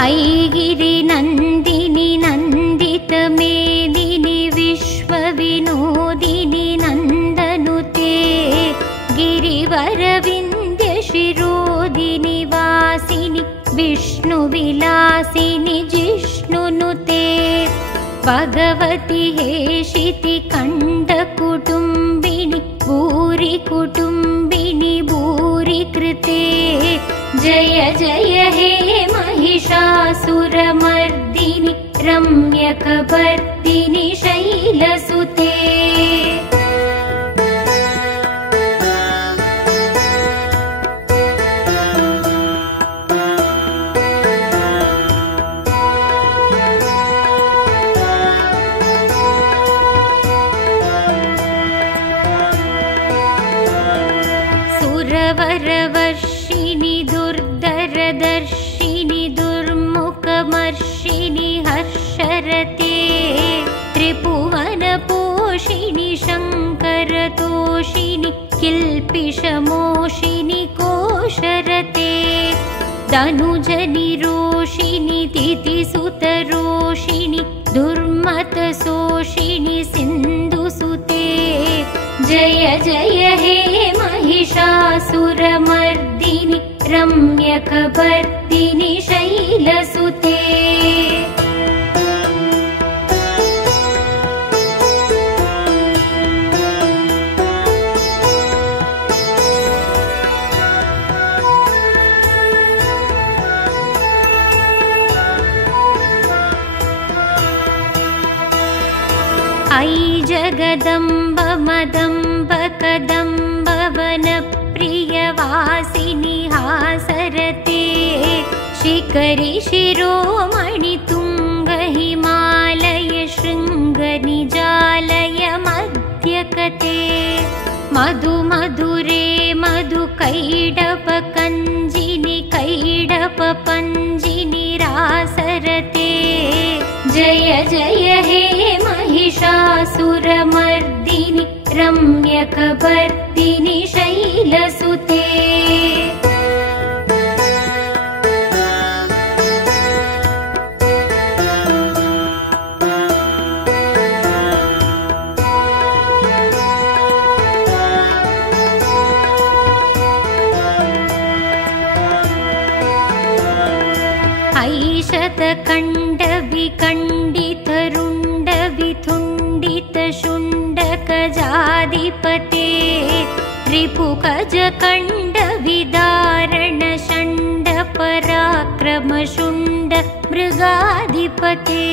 ऐगिरि नन्दिनि नन्दितमेदिनि विश्वविनोदिनि नन्दनुते गिरिवरविन्द्यशिरोदिनि वासिनि विष्णुविलासिनि जिष्णुनुते भगवति हेशिति कण्ठकुटुम्बिनि भूरि कुटुम्बिनि भूरि कृते जय जय हे महिषासुरमर्दिनि रम्यकपर्दिनि शैलसुते सुरवरवर्षिणि दुर्धरदर्शिनि दुर्मुखमर्षिणि हर्षरते त्रिभुवनपोषिणि शङ्करतोषिणि किल्पिषमोषिणि कोशरते धनुजनिरोषिणि तिथिसुतरोषिणि दुर्मतशोषिणि सिन्धुसुते जय जय हे महिषासुरमर्दिनि रम्यकपर्दिनि शैलसुते ऐ जगदम्ब मदम्ब कदम्ब वनप्रियवासिनि हासरते शिखरि शिरोमणि तुङ्ग हिमालय शृङ्गनिजालय मध्यकते मधु मधुरे मधु कैडप कञ्जिनि कैडप पञ्जिनि रासरते जय जय हे महिषासुरमर्दिनि रम्यकपर्दिनि शैलसुते ऐशतकण्डविकण्डितरुण्डविथुण्डितशुण्डकजाधिपते रिपुगजकण्डविदारणशण्डपराक्रमशुण्ड मृगाधिपते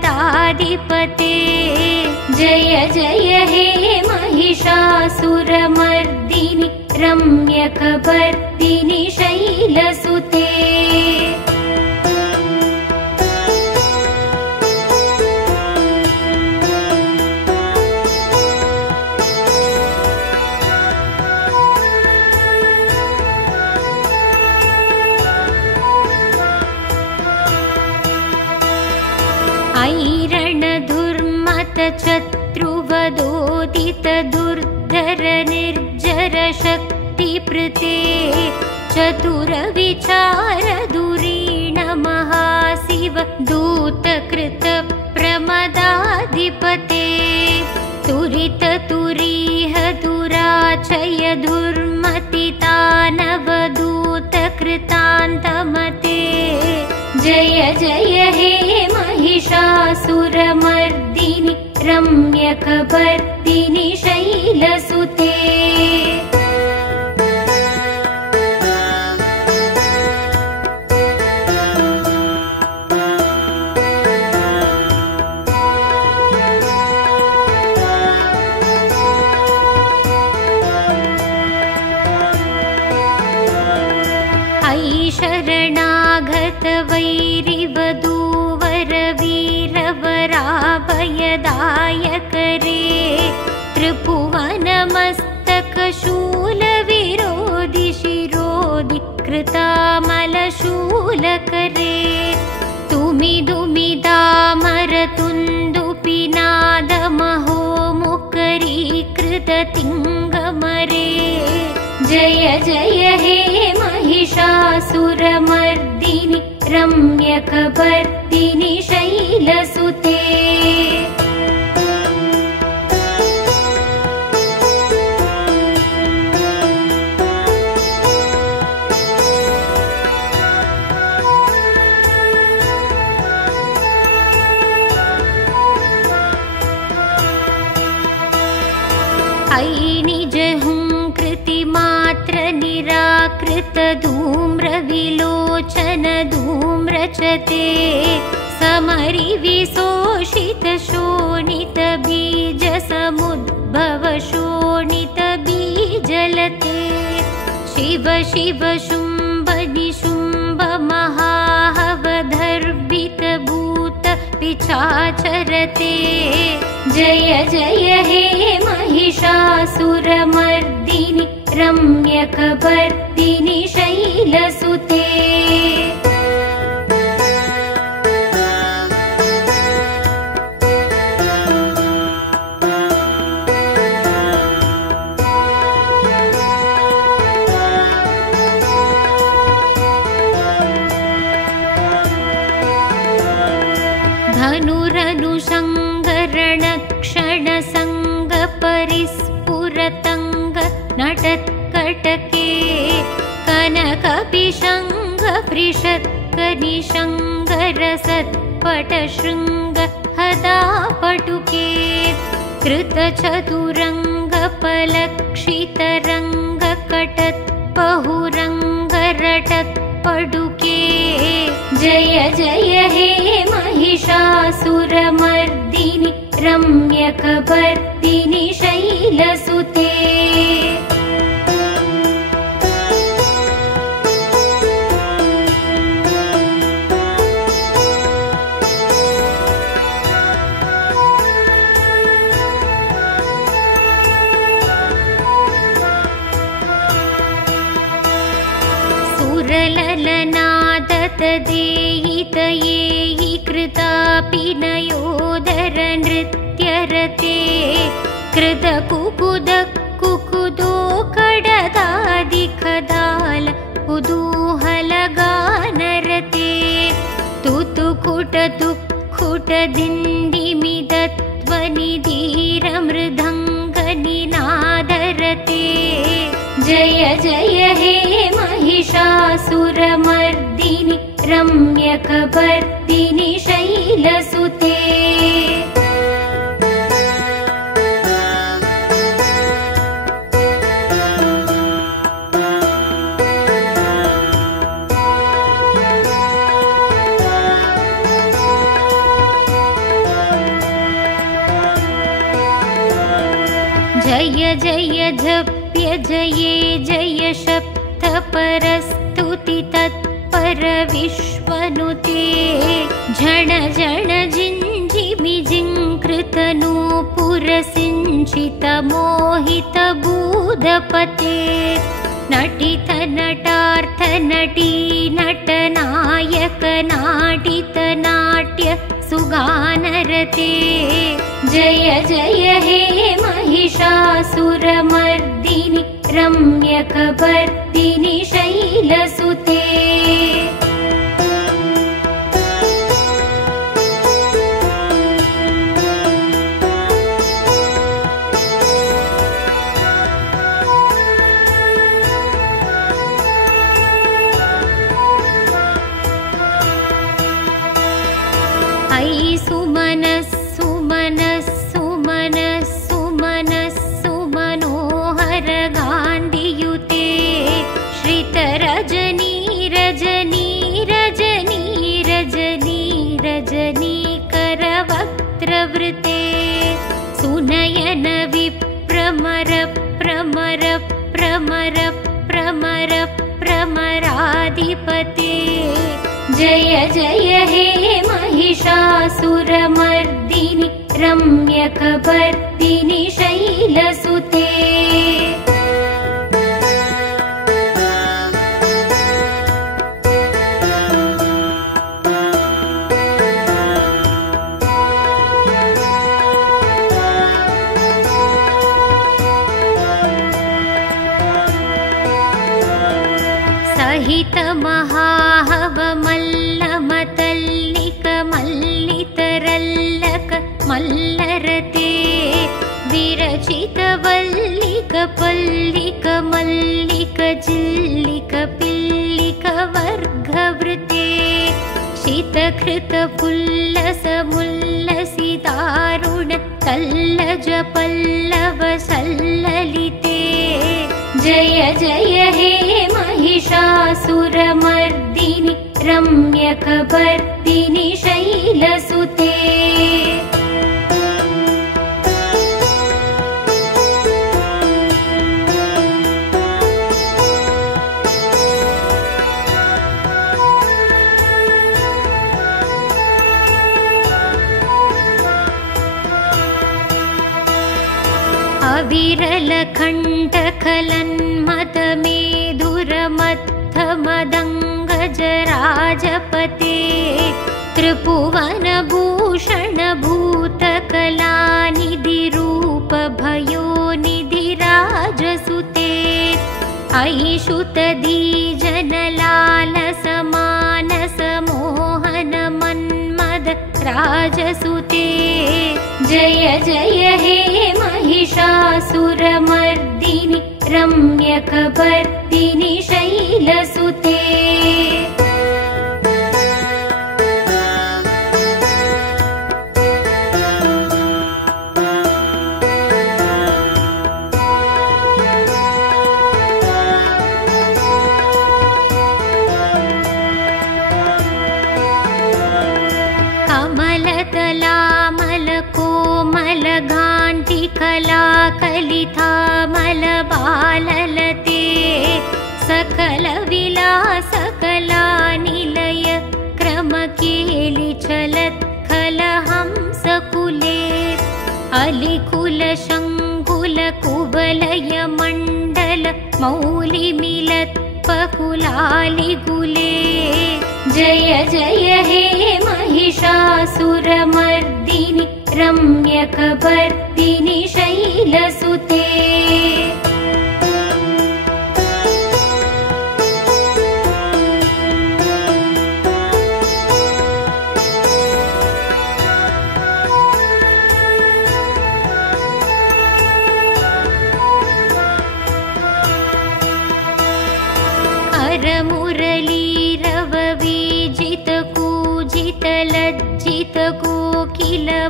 निजभुजदण्डनिपातितकण्डविबातितमुण्डपदाधिपते जय जय हे महिषासुरमर्दिनि रम्यकपर्दिनि शैलसुते ऐरणधुर्मतचत्रुवदोदित दुर्धर निर्जर शक्तिप्रते चतुरविचार दुरीण महाशिव दूतकृत प्रमदाधिपते तुरित तुरीह दुराचय दुर्मतितानवदूतकृतान्तमते जय जय हे महिषासुरमर्दिनि रम्यकपर्दिनि शैलसुते शरणागत वैरिवधूवर वीरवराभयदायक रे त्रिभुवनमस्तक शूलविरोधि शिरोधि कृतामलशूलकरे तुमिदुमिदामरतुन्दुपिनादमहो मुकरीकृततिङ्ग जय जय हे महिषासुरमर्दिनि रम्यकपर्दिनि शैलसुते निराकृत धूम्रविलोचन धूम्रचते समरिविशोषित शोणित बीज समुद्भव शोणित बीजलते शिव शिव शुम्भ निशुम्भ महाहवधर्भित भूत पिशाचरते जय जय हे महिषासुरमर्दिनि रम्यकपर्दिनि शैलसुते धनुरनुशङ्करणक्षणसङ्ग परिस्फुरतङ्ग नटत्कटके कनकपिशङ्ग पृषत्कनिशङ्गरसत्पटशृङ्ग हदापटुके कृतचतुरङ्गपलक्षितरङ्ग कटत्पहुरङ्गरटत्पडुके जय जय हे महिषासुरमर्दिनि रम्यकपर्दिनि शैलसुते सुरललनादतदेयितयेयि कृतापिनयोदर नृत्यरते कृतकुकुद कुकुदो कडदादिखदाल कुतूहलगानरते तुतुकुट तुक्कुट दिण्डिमिदत्वनिधीरमृदङ्गनिनादरते जय जय हे महिषासुरमर्दिनि रम्यकपर्दिनि शैलसुते जय जय जप्य जये जय शब्द परस्तुति तत्पर विश्वनुते झण झण जिञ्जिमि जिङ्कृत नूपुर सिञ्चित मोहित बूधपते नटित नटार्थ नटी नटनायक नाटित नाट्य सुगानरते जय जय हे महिषासुरमर्दिनि रम्यकपर्दिनि शैलसुते करवक्त्रवृते सुनयन विप्रमर प्रमर प्रमर प्रमर प्रमराधिपते जय जय हे महिषासुरमर्दिनि रम्यकपर्दिनि शैलसुते वरते विरचितवल्लिक पल्लिक मल्लिक जिल्लिक पिल्लिक वर्गवृते शीतकृत पुल्लस मुल्लसितारुण तल्लज पल्लव सल्ललिते जय जय हे महिषासुरमर्दिनि रम्यकपर्दिनि शैलसुते अविरलकण्टकलन्मथमेधुरमत्थमदङ्गजराजपते त्रिभुवनभूषणभूतकलानिधिरूपभयोनिधिराजसुते ऐषुतदीजनलालसमानसमोहनमन्मद राजसुते जय जय हे महिषासुरमर्दिनि रम्यकपर्दिनि शैलसुते कलिथामलबाललते सकलविलासकलानिलय क्रमकेलिचलत्कलहंसकुले अलिकुलशङ्कुलकुवलय मण्डल मौलिमिलत्पकुलालिकुले जय जय हे महिषासुरमर्दिनि रम्यकपर्दिनि शैलसुते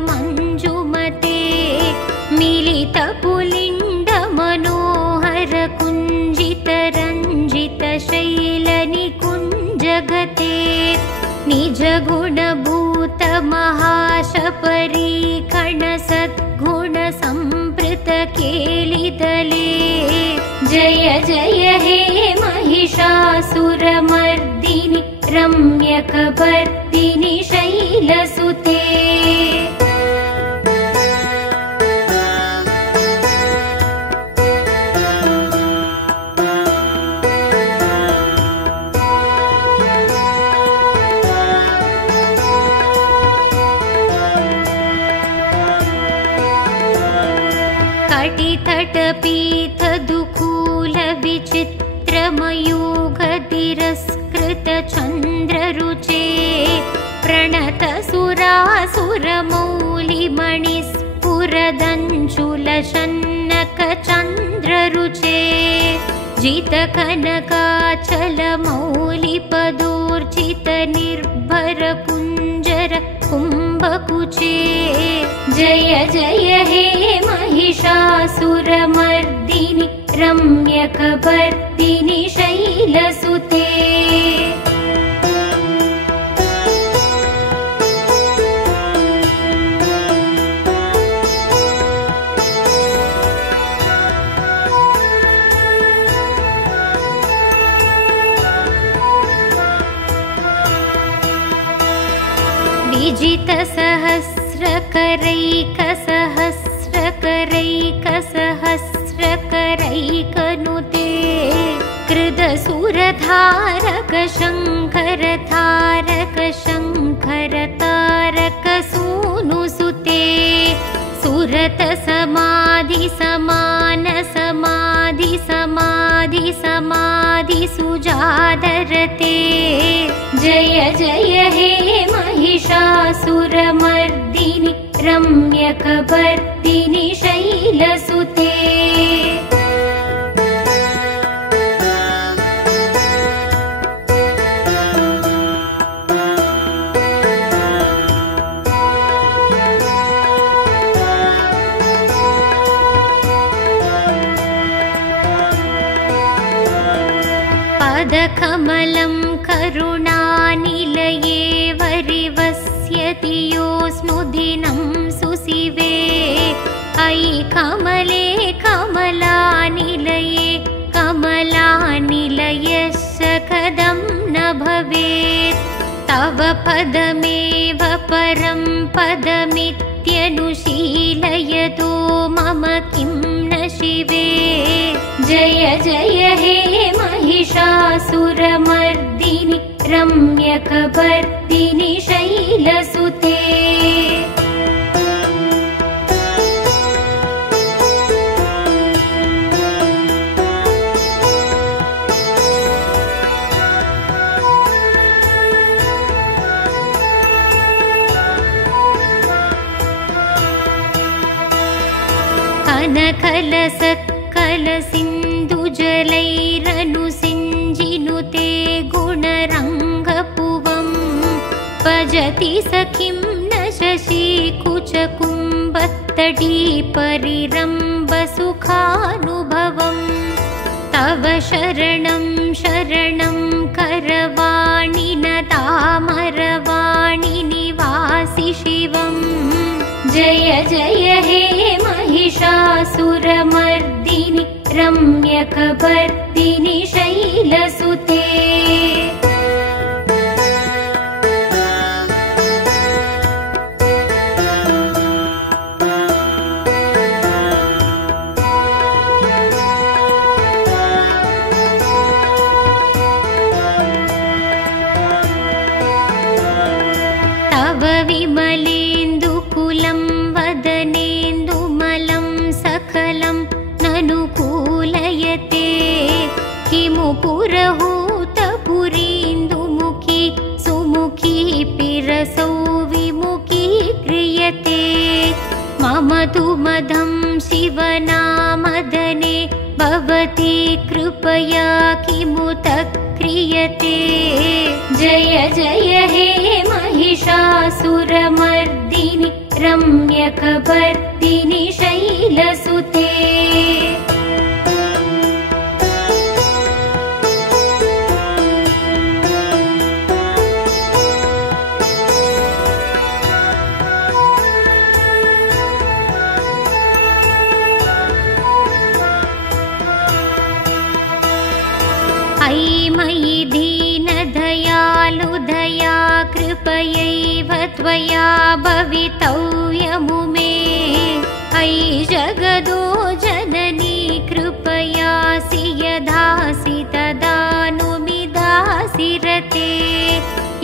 करमुरलीरववीजितकूजितलज्जितकोकिलमञ्जुमते मिलितपुलिण्डमनोहरकुञ्जितरञ्जितशैलनिकुञ्जगते निजगुणभूतमहाशपरीखणसद्गुणसम्पृतकेलिदले जय जय हे महिषासुरमर्दिनि रम्यकपर्दिनि शैलसुते कटितटपीतदुकूलविचित्रमयूखतिरस्कृतचन्द्ररुचे प्रणतसुरासुरमौलिमणिस्फुरदञ्चुलशन्नकचन्द्ररुचे जितकनकाचलमौलिपदोर्जितनिर्भरकुञ्जर कुम्भकुचे जय जय हे महिषासुरमर्दिनि रम्यकपर्दिनि शैलसुते विजितसहस्रकरैकसहस्रकरैकसहस्रकरैकनुते कृदसुरधारक शङ्कर तारक शङ्कर तारक सूनुसुते सुरत समाधि समान समाधि समाधि समाधि सुजादरते जय जय हे महिषासुरमर्दिनि रम्यकपर्दिनि शैलसुते पदकमलं करुणानिलये वरिवस्यति योऽस्नुदिनं सुशिवे अयि कमले कमलानिलये कमलानिलयस्य कदं न भवेत् तव पदमेव परं पदमित्यनुशीलयतो मम किं न शिवे जय जय हे महिषासुरमर्दिनि रम्यकपर्दिनि शैलसुते कनकलसत्कलसिन्धुजलैरनुसिञ्जिनुते गुणरङ्गपुवं भजति सखिं न शशिकुचकुम्भत्तटी परिरम्भसुखानुभवं तव शरणं शरणं करवाणि न तामरवाणि निवासि शिवम् जय जय हे महिषासुरमर्दिनि रम्यकपर्दिनि शैलसुते तव विमलेन्दुकुलं वदनेन्दुमलं सकलं ननुकूलयते किमु पुरहूतपुरीन्दुमुखी सुमुखी पिरसौ विमुखी क्रियते मम तु मदं शिवनामदने भवती कृपया किमुत क्रियते जय जय हे महिषासुरमर्दिनि रम्यकपर्दिनि शैलसुते अयि मयि दीनदयालुदया कृपयैव त्वया भवितव्यमुमे अयि जगदो जननी कृपयासि यदासि तदानुमिदासि रते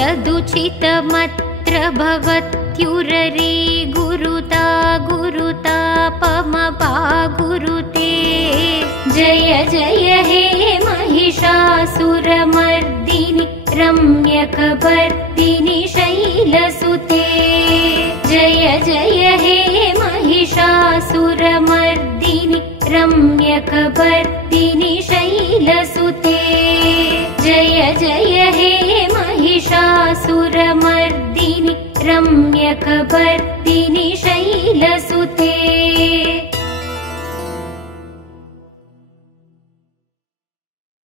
यदुचितमत्र भवत्युररी गुरुता गुरुतापमपा गुरुते जय जय हे महिषासुरमर्दिनि रम्यकपर्दिनि शैलसुते जय जय हे महिषासुरमर्दिनि रम्यकपर्दिनि शैलसुते जय जय हे महिषासुरमर्दिनि रम्यकपर्दिनि शैलसुते।